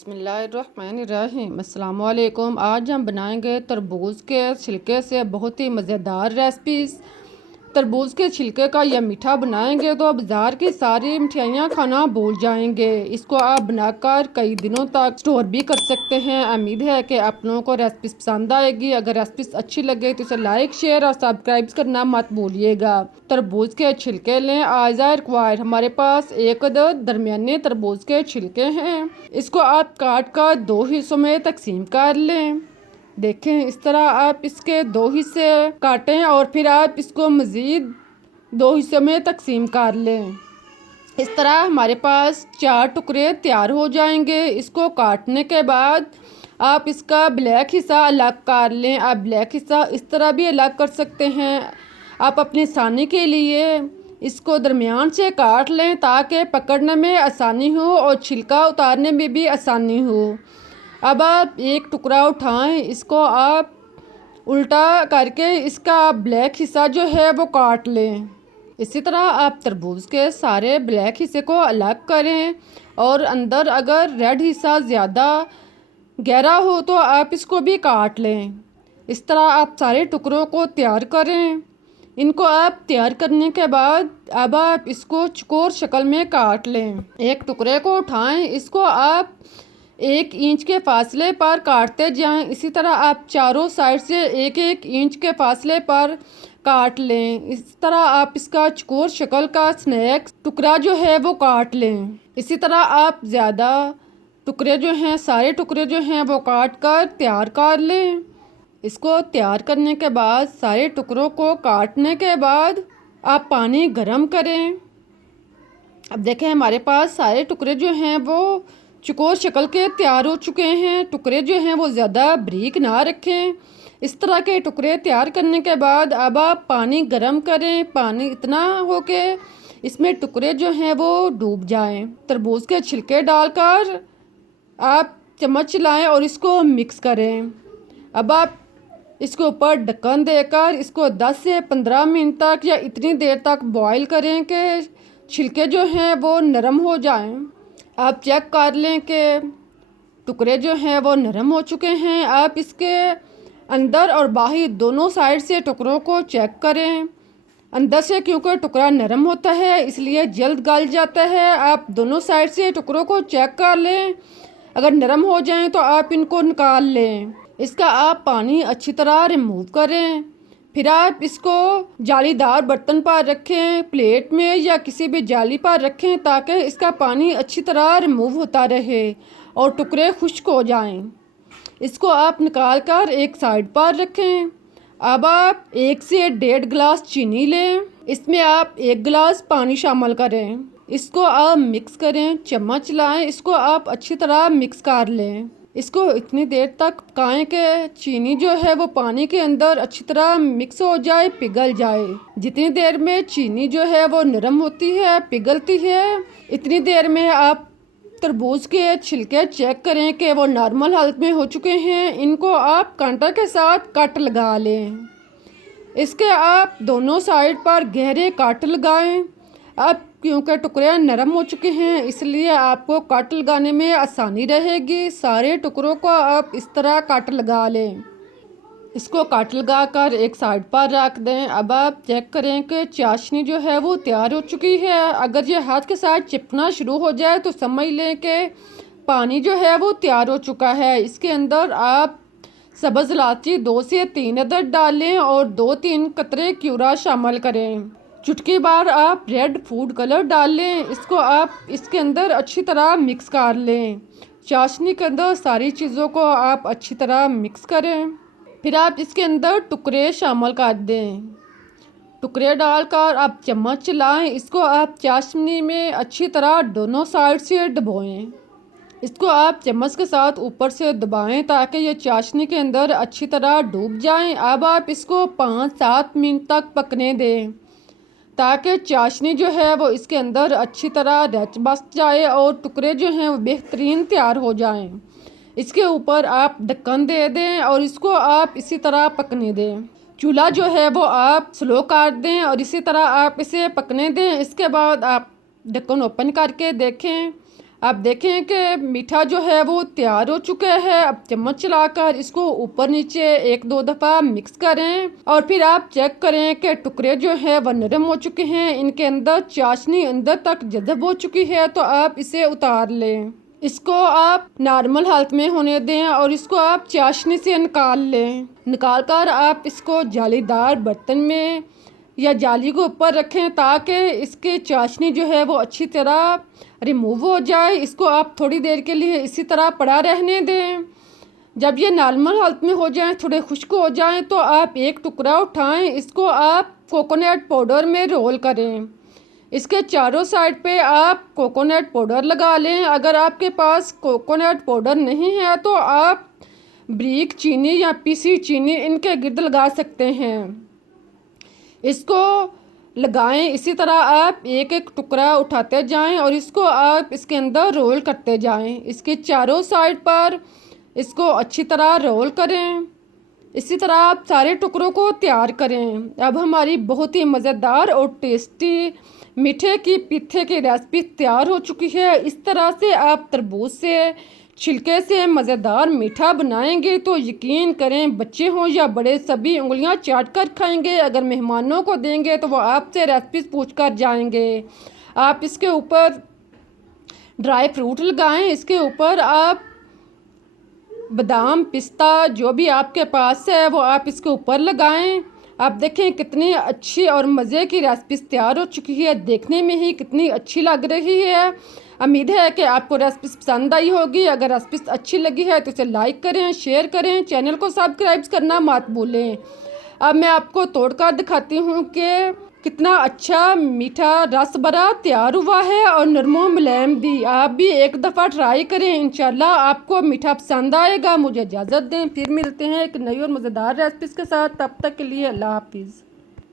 बिस्मिल्लाहिर्रहमानिर्रहीम। अस्सलाम वालेकुम। आज हम बनाएंगे तरबूज के छिलके से बहुत ही मज़ेदार रेसिपीज़। तरबूज के छिलके का यह मीठा बनाएंगे तो बाज़ार की सारी मिठाइयाँ खाना भूल जाएंगे। इसको आप बनाकर कई दिनों तक स्टोर भी कर सकते हैं। उम्मीद है कि आप लोगों को रेसिपीज़ पसंद आएगी। अगर रेसिपीज़ अच्छी लगे तो इसे लाइक, शेयर और सब्सक्राइब करना मत भूलिएगा। तरबूज के छिलके लें। आज रिक्वायर हमारे पास एक अदद दरमियाने तरबूज के छिलके हैं। इसको आप काट कर दो हिस्सों में तकसीम कर लें। देखें, इस तरह आप इसके दो हिस्से काटें और फिर आप इसको मज़ीद दो हिस्सों में तकसीम कर लें। इस तरह हमारे पास 4 टुकड़े तैयार हो जाएंगे। इसको काटने के बाद आप इसका ब्लैक हिस्सा अलग कर लें। आप ब्लैक हिस्सा इस तरह भी अलग कर सकते हैं। आप अपनी आसानी के लिए इसको दरमियान से काट लें ताकि पकड़ने में आसानी हो और छिलका उतारने में भी आसानी हो। अब आप एक टुकड़ा उठाएं, इसको आप उल्टा करके इसका ब्लैक हिस्सा जो है वो काट लें। इसी तरह आप तरबूज के सारे ब्लैक हिस्से को अलग करें और अंदर अगर रेड हिस्सा ज़्यादा गहरा हो तो आप इसको भी काट लें। इस तरह आप सारे टुकड़ों को तैयार करें। इनको आप तैयार करने के बाद अब आप इसको चौकोर शक्ल में काट लें। एक टुकड़े को उठाएं, इसको आप 1 इंच के फासले पर काटते जाएं। इसी तरह आप चारों साइड से 1-1 इंच के फासले पर काट लें। इस तरह आप इसका चौकोर शक्ल का स्नैक टुकड़ा जो है वो काट लें। इसी तरह आप ज़्यादा टुकड़े जो हैं, सारे टुकड़े जो हैं वो काट कर तैयार कर लें। इसको तैयार करने के बाद सारे टुकड़ों को काटने के बाद आप पानी गरम करें। अब देखें, हमारे पास सारे टुकड़े जो हैं वो चौकोर शक्ल के तैयार हो चुके हैं। टुकड़े जो हैं वो ज़्यादा बारीक ना रखें। इस तरह के टुकड़े तैयार करने के बाद अब आप पानी गरम करें। पानी इतना हो कि इसमें टुकड़े जो हैं वो डूब जाएं। तरबूज के छिलके डालकर आप चम्मच चलाएं और इसको मिक्स करें। अब आप इसके ऊपर ढक्कन देकर इसको 10 से 15 मिनट तक या इतनी देर तक बॉईल करें कि छिलके जो हैं वो नरम हो जाएं। आप चेक कर लें कि टुकड़े जो हैं वो नरम हो चुके हैं। आप इसके अंदर और बाहर दोनों साइड से टुकड़ों को चेक करें। अंदर से क्योंकि टुकड़ा नरम होता है इसलिए जल्द गल जाता है। आप दोनों साइड से टुकड़ों को चेक कर लें। अगर नरम हो जाएं तो आप इनको निकाल लें। इसका आप पानी अच्छी तरह रिमूव करें। फिर आप इसको जालीदार बर्तन पर रखें, प्लेट में या किसी भी जाली पर रखें ताकि इसका पानी अच्छी तरह रिमूव होता रहे और टुकड़े खुश्क हो जाएं। इसको आप निकाल कर एक साइड पर रखें। अब आप 1 से 1.5 गिलास चीनी लें। इसमें आप 1 गिलास पानी शामिल करें। इसको आप मिक्स करें, चम्मच चलाएं। इसको आप अच्छी तरह मिक्स कर लें। इसको इतनी देर तक पकाएं कि चीनी जो है वो पानी के अंदर अच्छी तरह मिक्स हो जाए, पिघल जाए। जितनी देर में चीनी जो है वो नरम होती है, पिघलती है, इतनी देर में आप तरबूज के छिलके चेक करें कि वो नॉर्मल हालत में हो चुके हैं। इनको आप कांटा के साथ कट लगा लें। इसके आप दोनों साइड पर गहरे कट लगाएं। अब क्योंकि टुकड़े नरम हो चुके हैं इसलिए आपको कट लगाने में आसानी रहेगी। सारे टुकड़ों को आप इस तरह कट लगा लें। इसको कट लगा कर एक साइड पर रख दें। अब आप चेक करें कि चाशनी जो है वो तैयार हो चुकी है। अगर ये हाथ के साथ चिपकना शुरू हो जाए तो समझ लें कि पानी जो है वो तैयार हो चुका है। इसके अंदर आप सब्ज़ इलायची 2 से 3 अदद डालें और 2-3 कतरे क्यूरा शामिल करें। चुटकी बार आप रेड फूड कलर डाल लें। इसको आप इसके अंदर अच्छी तरह मिक्स कर लें। चाशनी के अंदर सारी चीज़ों को आप अच्छी तरह मिक्स करें। फिर आप इसके अंदर टुकड़े शामिल कर दें। टुकड़े डालकर आप चम्मच चलाएं। इसको आप चाशनी में अच्छी तरह दोनों साइड से डुबोएं। इसको आप चम्मच के साथ ऊपर से दबाएं ताकि ये चाशनी के अंदर अच्छी तरह डूब जाएं। अब आप इसको 5-7 मिनट तक पकने दें ताकि चाशनी जो है वो इसके अंदर अच्छी तरह रच बस जाए और टुकड़े जो हैं वो बेहतरीन तैयार हो जाएं। इसके ऊपर आप ढक्कन दे दें और इसको आप इसी तरह पकने दें। चूल्हा जो है वो आप स्लो कर दें और इसी तरह आप इसे पकने दें। इसके बाद आप ढक्कन ओपन करके देखें। आप देखें कि मीठा जो है वो तैयार हो चुका है। अब चम्मच चलाकर इसको ऊपर नीचे एक दो दफ़ा मिक्स करें और फिर आप चेक करें कि टुकड़े जो है वह नरम हो चुके हैं, इनके अंदर चाशनी अंदर तक जज़ब हो चुकी है, तो आप इसे उतार लें। इसको आप नॉर्मल हालत में होने दें और इसको आप चाशनी से निकाल लें। निकाल कर आप इसको जालीदार बर्तन में या जाली को ऊपर रखें ताकि इसकी चाशनी जो है वो अच्छी तरह रिमूव हो जाए। इसको आप थोड़ी देर के लिए इसी तरह पड़ा रहने दें। जब ये नॉर्मल हालत में हो जाएं, थोड़े खुश्क हो जाएं, तो आप एक टुकड़ा उठाएं, इसको आप कोकोनट पाउडर में रोल करें। इसके चारों साइड पे आप कोकोनट पाउडर लगा लें। अगर आपके पास कोकोनट पाउडर नहीं है तो आप ब्रीक चीनी या पीसी चीनी इनके गिर्द लगा सकते हैं। इसको लगाएं, इसी तरह आप एक एक टुकड़ा उठाते जाएं और इसको आप इसके अंदर रोल करते जाएं। इसके चारों साइड पर इसको अच्छी तरह रोल करें। इसी तरह आप सारे टुकड़ों को तैयार करें। अब हमारी बहुत ही मज़ेदार और टेस्टी मीठे की पीठे की रेसिपी तैयार हो चुकी है। इस तरह से आप तरबूज से छिलके से मज़ेदार मीठा बनाएंगे तो यकीन करें बच्चे हों या बड़े सभी उंगलियां चाट कर खाएंगे। अगर मेहमानों को देंगे तो वो आपसे रेसिपी पूछ कर जाएंगे। आप इसके ऊपर ड्राई फ्रूट लगाएं, इसके ऊपर आप बादाम पिस्ता जो भी आपके पास है वो आप इसके ऊपर लगाएं। आप देखें कितनी अच्छी और मज़े की रेसिपी तैयार हो चुकी है, देखने में ही कितनी अच्छी लग रही है। उम्मीद है कि आपको रेसिपी पसंद आई होगी। अगर रेसिपी अच्छी लगी है तो इसे लाइक करें, शेयर करें, चैनल को सब्सक्राइब करना मत भूलें। अब मैं आपको तोड़कर दिखाती हूँ कि कितना अच्छा मीठा रस भरा तैयार हुआ है और नरमो मुलायम भी। आप भी एक दफ़ा ट्राई करें, इंशाल्लाह आपको मीठा पसंद आएगा। मुझे इजाज़त दें, फिर मिलते हैं एक नई और मज़ेदार रेसिपी के साथ। तब तक के लिए अल्लाह हाफिज़।